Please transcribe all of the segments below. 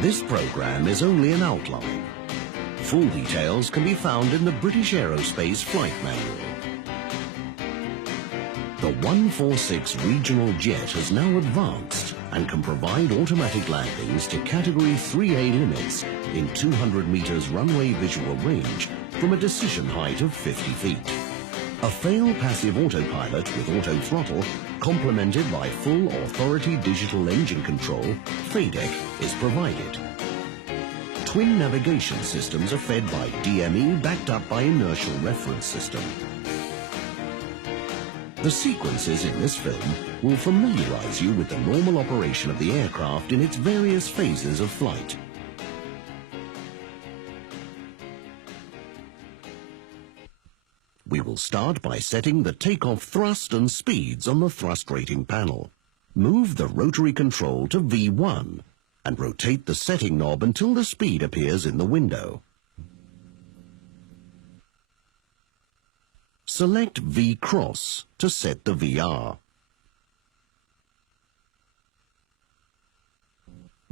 This program is only an outline. Full details can be found in the British Aerospace Flight Manual. The 146 regional jet has now advanced and can provide automatic landings to Category 3A limits in 200 meters runway visual range from a decision height of 50 feet. A fail-passive autopilot with auto throttle, complemented by full authority digital engine control, FADEC, is provided. Twin navigation systems are fed by DME backed up by inertial reference system. The sequences in this film will familiarize you with the normal operation of the aircraft in its various phases of flight. We will start by setting the takeoff thrust and speeds on the thrust rating panel. Move the rotary control to V1 and rotate the setting knob until the speed appears in the window. Select V cross to set the VR.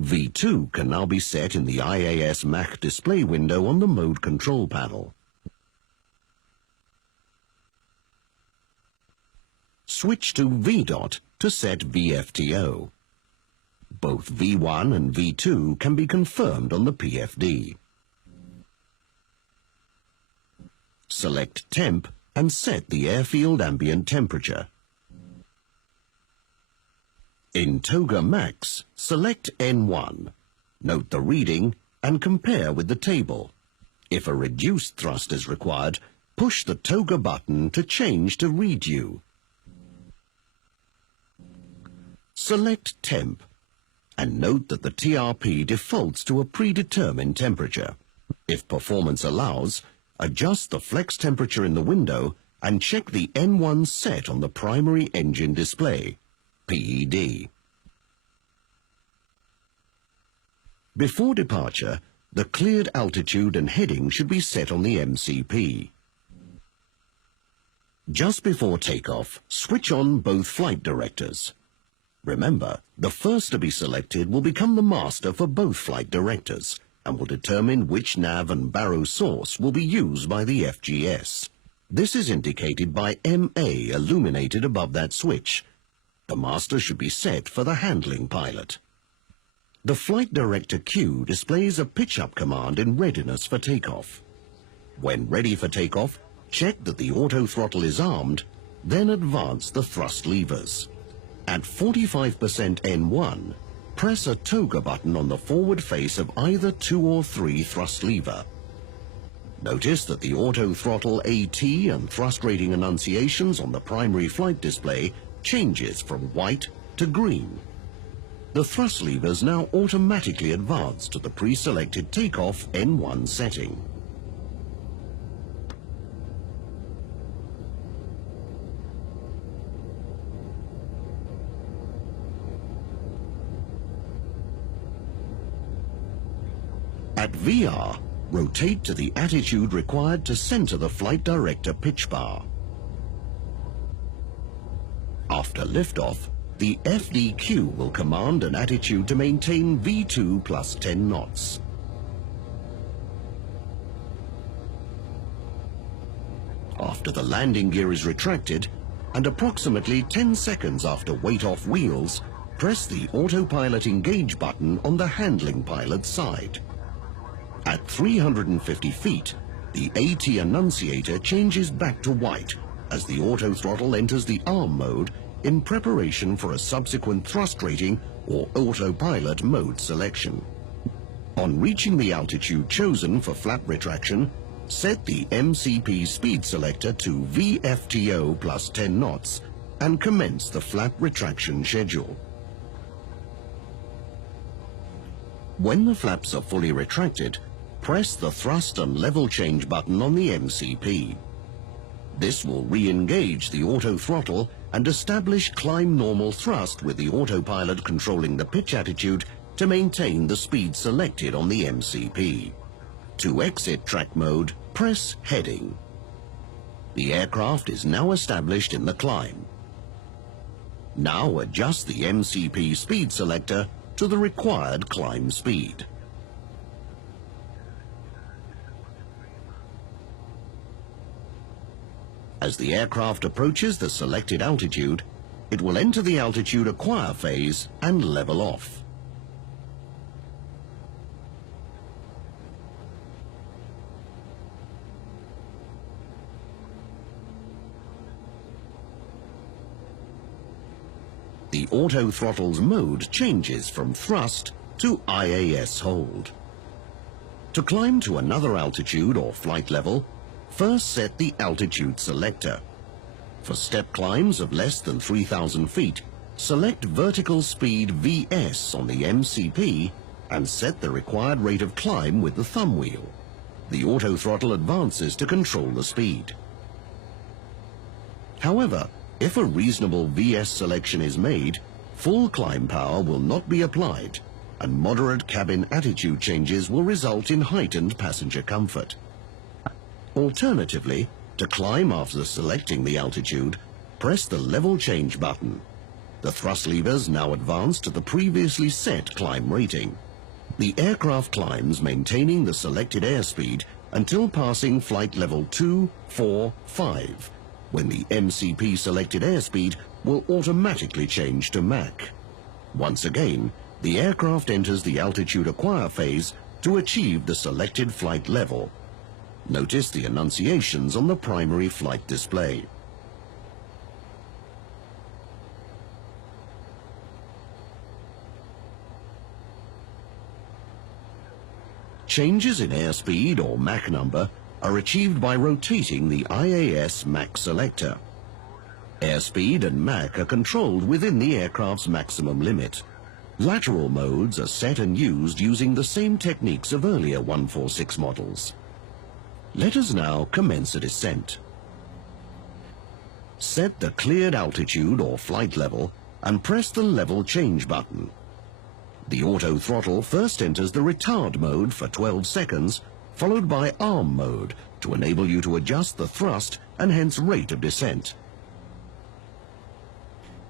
V2 can now be set in the IAS MAC display window on the mode control panel. Switch to V-dot to set VFTO. Both V1 and V2 can be confirmed on the PFD. Select Temp and set the airfield ambient temperature. In Toga Max, select N1. Note the reading and compare with the table. If a reduced thrust is required, push the Toga button to change to Redo. Select Temp and note that the TRP defaults to a predetermined temperature. If performance allows, adjust the flex temperature in the window and check the N1 set on the primary engine display, PED. Before departure, the cleared altitude and heading should be set on the MCP. Just before takeoff, switch on both flight directors. Remember, the first to be selected will become the master for both flight directors and will determine which nav and baro source will be used by the FGS. This is indicated by MA illuminated above that switch. The master should be set for the handling pilot. The flight director queue displays a pitch-up command in readiness for takeoff. When ready for takeoff, check that the auto throttle is armed, then advance the thrust levers. At 45% N1, press a Toga button on the forward face of either 2 or 3 thrust lever. Notice that the auto throttle AT and thrust rating annunciations on the primary flight display changes from white to green. The thrust levers now automatically advance to the pre-selected takeoff N1 setting. At VR, rotate to the attitude required to center the flight director pitch bar. After liftoff, the FDQ will command an attitude to maintain V2 plus 10 knots. After the landing gear is retracted, and approximately 10 seconds after weight off wheels, press the autopilot engage button on the handling pilot's side. At 350 feet, the AT annunciator changes back to white as the auto throttle enters the arm mode in preparation for a subsequent thrust rating or autopilot mode selection. On reaching the altitude chosen for flap retraction, set the MCP speed selector to VFTO plus 10 knots and commence the flap retraction schedule. When the flaps are fully retracted, press the thrust and level change button on the MCP. This will re-engage the auto throttle and establish climb normal thrust with the autopilot controlling the pitch attitude to maintain the speed selected on the MCP. To exit track mode, press heading. The aircraft is now established in the climb. Now adjust the MCP speed selector to the required climb speed. As the aircraft approaches the selected altitude, it will enter the altitude acquire phase and level off. The auto throttle's mode changes from thrust to IAS hold. To climb to another altitude or flight level, first set the altitude selector. For step climbs of less than 3,000 feet, select vertical speed VS on the MCP and set the required rate of climb with the thumb wheel. The auto throttle advances to control the speed. However, if a reasonable VS selection is made, full climb power will not be applied, and moderate cabin attitude changes will result in heightened passenger comfort. Alternatively, to climb after selecting the altitude, press the level change button. The thrust levers now advance to the previously set climb rating. The aircraft climbs maintaining the selected airspeed until passing flight level 2, 4, 5, when the MCP selected airspeed will automatically change to Mach. Once again, the aircraft enters the altitude acquire phase to achieve the selected flight level. Notice the annunciations on the primary flight display. Changes in airspeed or Mach number are achieved by rotating the IAS Mach selector. Airspeed and Mach are controlled within the aircraft's maximum limit. Lateral modes are set and used using the same techniques of earlier 146 models. Let us now commence a descent. Set the cleared altitude or flight level and press the level change button. The auto throttle first enters the retard mode for 12 seconds, followed by arm mode to enable you to adjust the thrust and hence rate of descent.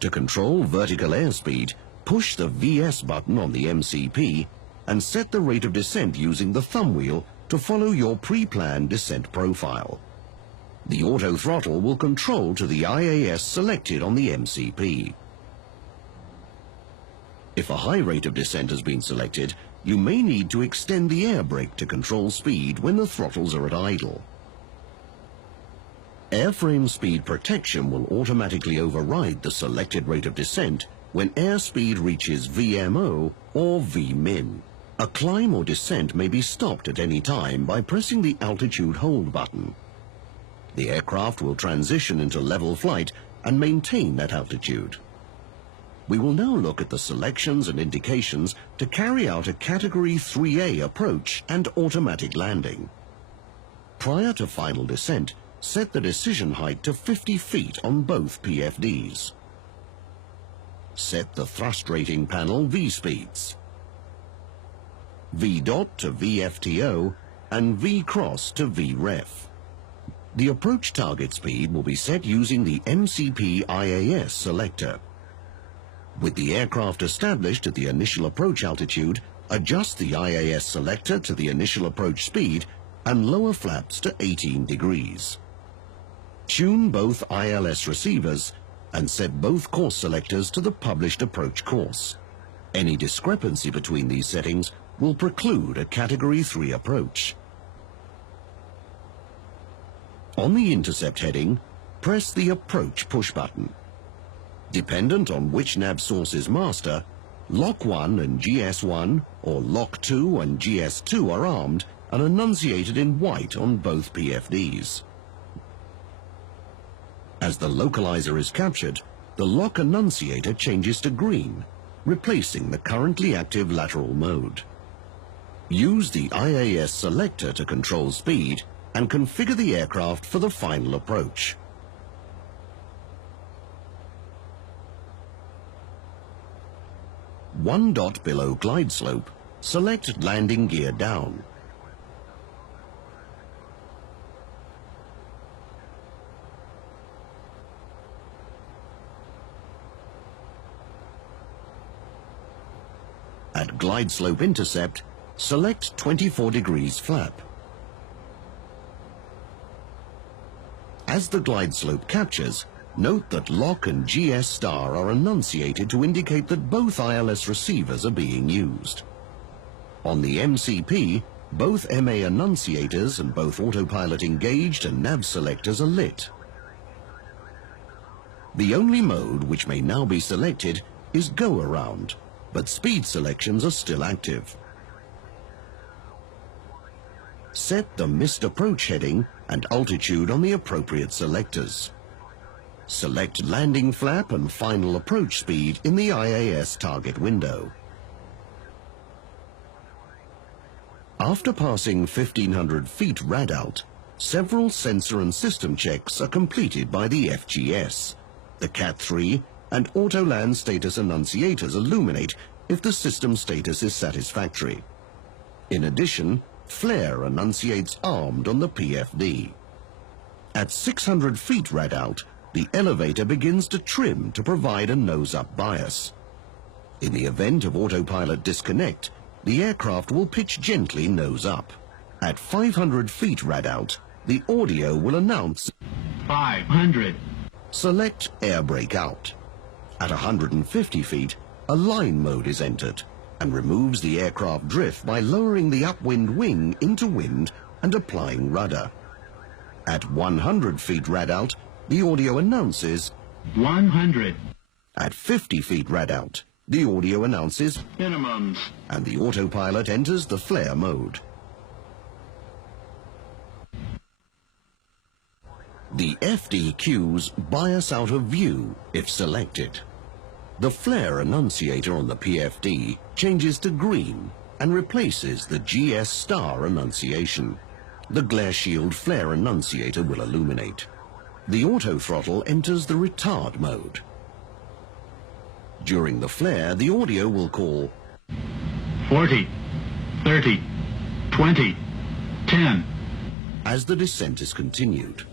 To control vertical airspeed, push the VS button on the MCP and set the rate of descent using the thumb wheel to follow your pre-planned descent profile. The auto throttle will control to the IAS selected on the MCP. If a high rate of descent has been selected, you may need to extend the air brake to control speed when the throttles are at idle. Airframe speed protection will automatically override the selected rate of descent when airspeed reaches VMO or VMIN. A climb or descent may be stopped at any time by pressing the altitude hold button. The aircraft will transition into level flight and maintain that altitude. We will now look at the selections and indications to carry out a Category 3A approach and automatic landing. Prior to final descent, set the decision height to 50 feet on both PFDs. Set the thrust rating panel V-speeds. V-dot to VFTO and V-cross to VREF. The approach target speed will be set using the MCP IAS selector. With the aircraft established at the initial approach altitude, adjust the IAS selector to the initial approach speed and lower flaps to 18 degrees. Tune both ILS receivers and set both course selectors to the published approach course. Any discrepancy between these settings will preclude a Category 3 approach. On the intercept heading, press the approach push button. Dependent on which nav source is master, Lock 1 and GS1 or Lock 2 and GS2 are armed and enunciated in white on both PFDs. As the localizer is captured, the lock annunciator changes to green, replacing the currently active lateral mode. Use the IAS selector to control speed and configure the aircraft for the final approach. One dot below glide slope, select landing gear down. At glide slope intercept, select 24 degrees flap. As the glide slope captures, note that LOC and GS star are enunciated to indicate that both ILS receivers are being used. On the MCP, both MA enunciators and both autopilot engaged and nav selectors are lit. The only mode which may now be selected is go around, but speed selections are still active. Set the missed approach heading and altitude on the appropriate selectors. Select landing flap and final approach speed in the IAS target window. After passing 1500 feet RADALT, several sensor and system checks are completed by the FGS. The CATIII and Autoland status enunciators illuminate if the system status is satisfactory. In addition, flare enunciates armed on the PFD. At 600 feet RADALT, the elevator begins to trim to provide a nose-up bias. In the event of autopilot disconnect, the aircraft will pitch gently nose up. At 500 feet RADALT, the audio will announce 500. Select air brake out. At 150 feet, a line mode is entered and removes the aircraft drift by lowering the upwind wing into wind and applying rudder. At 100 feet RADALT, the audio announces 100. At 50 feet RADALT, the audio announces Minimums. and the autopilot enters the flare mode. The FDQs bias out of view if selected. The flare enunciator on the PFD changes to green and replaces the GS star enunciation. The glare shield flare enunciator will illuminate. The auto throttle enters the retard mode. During the flare, the audio will call 40, 30, 20, 10. as the descent is continued.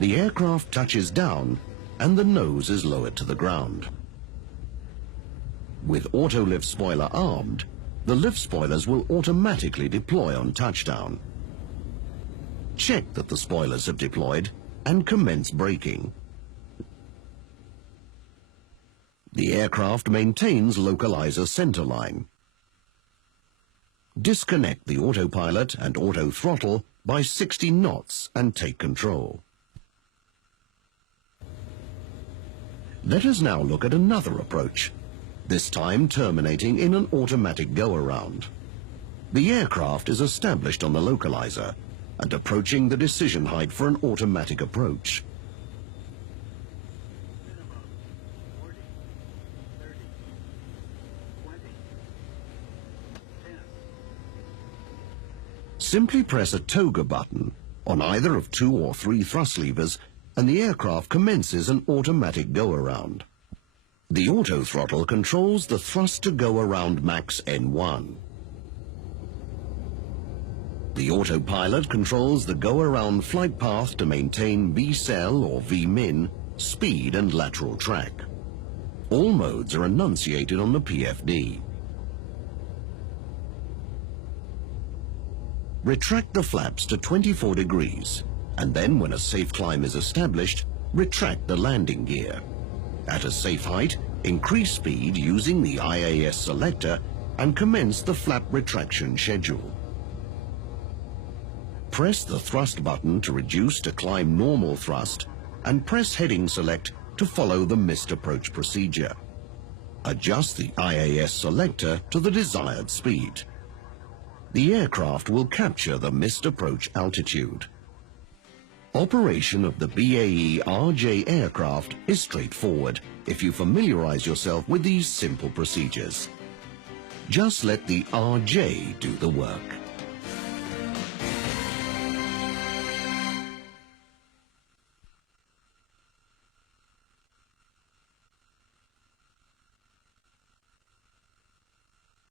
The aircraft touches down and the nose is lowered to the ground. With auto lift spoiler armed, the lift spoilers will automatically deploy on touchdown. Check that the spoilers have deployed and commence braking. The aircraft maintains localizer centerline. Disconnect the autopilot and auto throttle by 60 knots and take control. Let us now look at another approach, this time terminating in an automatic go-around. The aircraft is established on the localizer and approaching the decision height for an automatic approach. Simply press a toga button on either of 2 or 3 thrust levers and the aircraft commences an automatic go-around. The auto throttle controls the thrust to go around max N1. The autopilot controls the go-around flight path to maintain VSEL or VMIN, speed and lateral track. All modes are enunciated on the PFD. Retract the flaps to 24 degrees, and then when a safe climb is established, retract the landing gear. At a safe height, increase speed using the IAS selector and commence the flap retraction schedule. Press the thrust button to reduce to climb normal thrust and press heading select to follow the missed approach procedure. Adjust the IAS selector to the desired speed. The aircraft will capture the missed approach altitude. Operation of the BAE RJ aircraft is straightforward if you familiarize yourself with these simple procedures. Just let the RJ do the work.